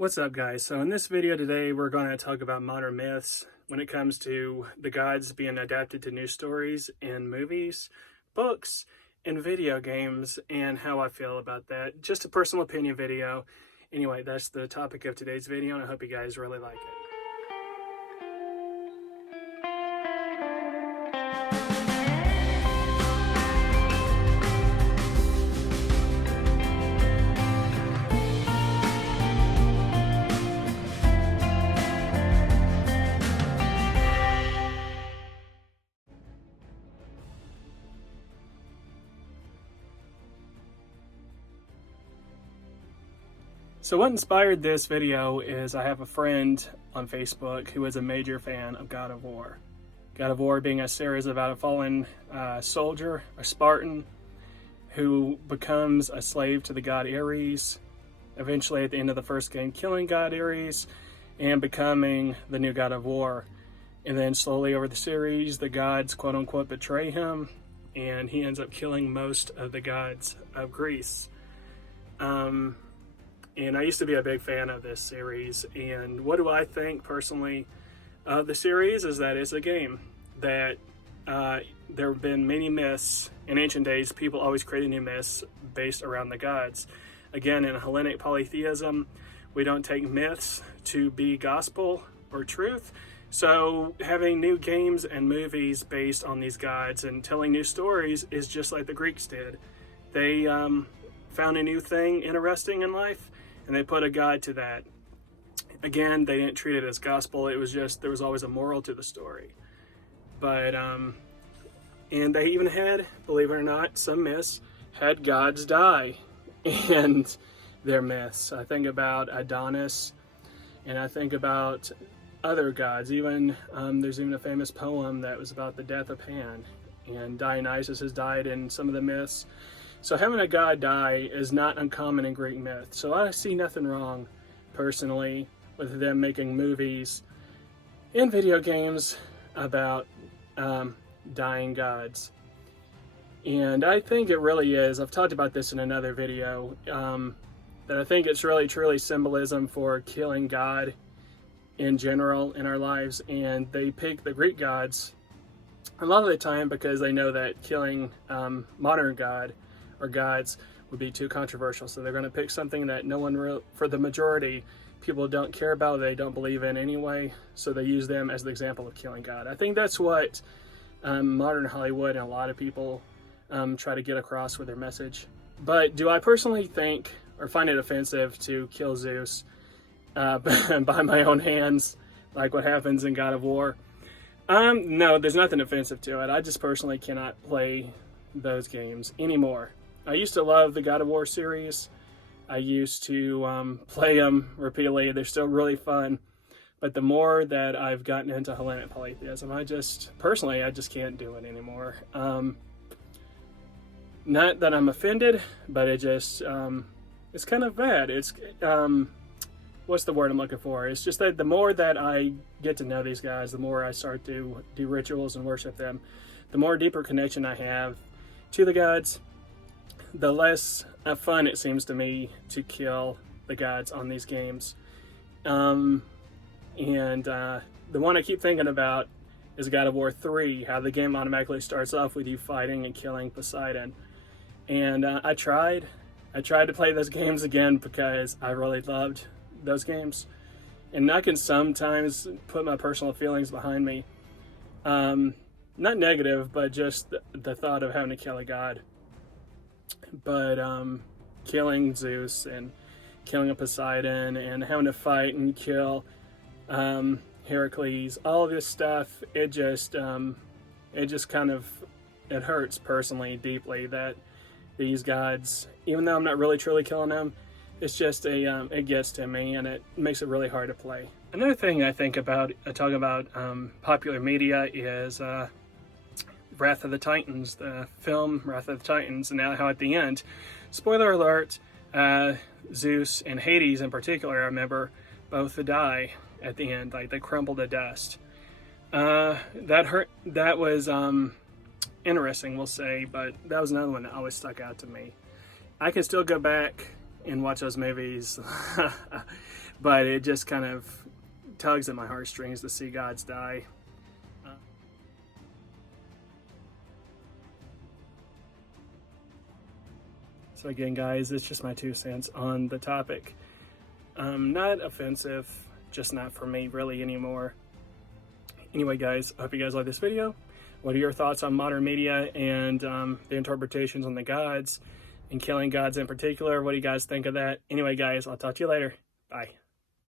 What's up, guys? So in this video today, we're going to talk about modern myths when it comes to the gods being adapted to new stories in movies, books, and video games, and how I feel about that. Just a personal opinion video. Anyway, that's the topic of today's video, and I hope you guys really like it. So what inspired this video is I have a friend on Facebook who is a major fan of God of War. God of War being a series about a fallen soldier, a Spartan, who becomes a slave to the god Ares, eventually at the end of the first game killing god Ares and becoming the new God of War. And then slowly over the series, the gods quote unquote betray him and he ends up killing most of the gods of Greece. And I used to be a big fan of this series. And what do I think personally of the series is that it's a game that there have been many myths in ancient days. People always created new myths based around the gods. Again, in Hellenic polytheism, we don't take myths to be gospel or truth. So having new games and movies based on these gods and telling new stories is just like the Greeks did. They found a new thing interesting in life, and they put a god to that. Again, they didn't treat it as gospel. It was just, there was always a moral to the story. But, and they even had, believe it or not, some myths had gods die in their myths. I think about Adonis, and I think about other gods. Even, there's even a famous poem that was about the death of Pan, and Dionysus has died in some of the myths. So having a god die is not uncommon in Greek myth. So I see nothing wrong, personally, with them making movies and video games about dying gods. And I think it really is, I've talked about this in another video, that I think it's really truly symbolism for killing God in general in our lives. And they pick the Greek gods a lot of the time because they know that killing modern God or gods would be too controversial. So they're going to pick something that no one, for the majority, people don't care about, they don't believe in anyway. So they use them as the example of killing God. I think that's what modern Hollywood and a lot of people try to get across with their message. But do I personally think or find it offensive to kill Zeus by my own hands, like what happens in God of War? No, there's nothing offensive to it. I just personally cannot play those games anymore. I used to love the God of War series. I used to play them repeatedly. They're still really fun. But the more that I've gotten into Hellenic polytheism, I just can't do it anymore. Not that I'm offended, but it just, it's kind of bad. It's, what's the word I'm looking for? It's just that the more that I get to know these guys, the more I start to do rituals and worship them, the more deeper connection I have to the gods, the less fun it seems to me to kill the gods on these games. The one I keep thinking about is God of War 3, how the game automatically starts off with you fighting and killing Poseidon. And I tried to play those games again because I really loved those games. And I can sometimes put my personal feelings behind me. Not negative, but just the thought of having to kill a god. But killing Zeus and killing a Poseidon and having to fight and kill Heracles, all of this stuff, it just kind of, it hurts personally deeply that these gods, even though I'm not really truly killing them, it's just it gets to me and it makes it really hard to play. Another thing I think about talking about popular media is Wrath of the Titans, the film Wrath of the Titans, and now how at the end, spoiler alert, Zeus and Hades in particular, I remember, both die at the end, like they crumble to dust. That hurt. That was interesting, we'll say, but that was another one that always stuck out to me. I can still go back and watch those movies but it just kind of tugs at my heartstrings to see gods die. So again, guys, it's just my 2 cents on the topic. Not offensive, just not for me really anymore. Anyway, guys, I hope you guys like this video. What are your thoughts on modern media and the interpretations on the gods and killing gods in particular? What do you guys think of that? Anyway, guys, I'll talk to you later. Bye.